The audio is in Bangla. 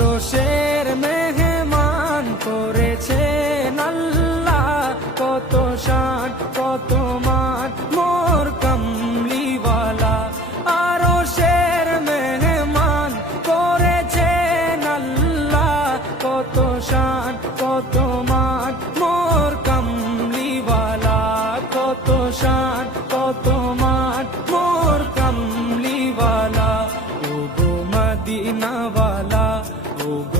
আরশের মেহমান করেছেন আল্লাহ, কত শান কত মান মোর কামলিওয়ালা। আরশের মেহমান করেছেন আল্লাহ, কত শান কত মান মোর কামলিওয়ালা, কত শান কত মান মোর কামলিওয়ালা। ও গো মদিনাওয়ালা, ও গো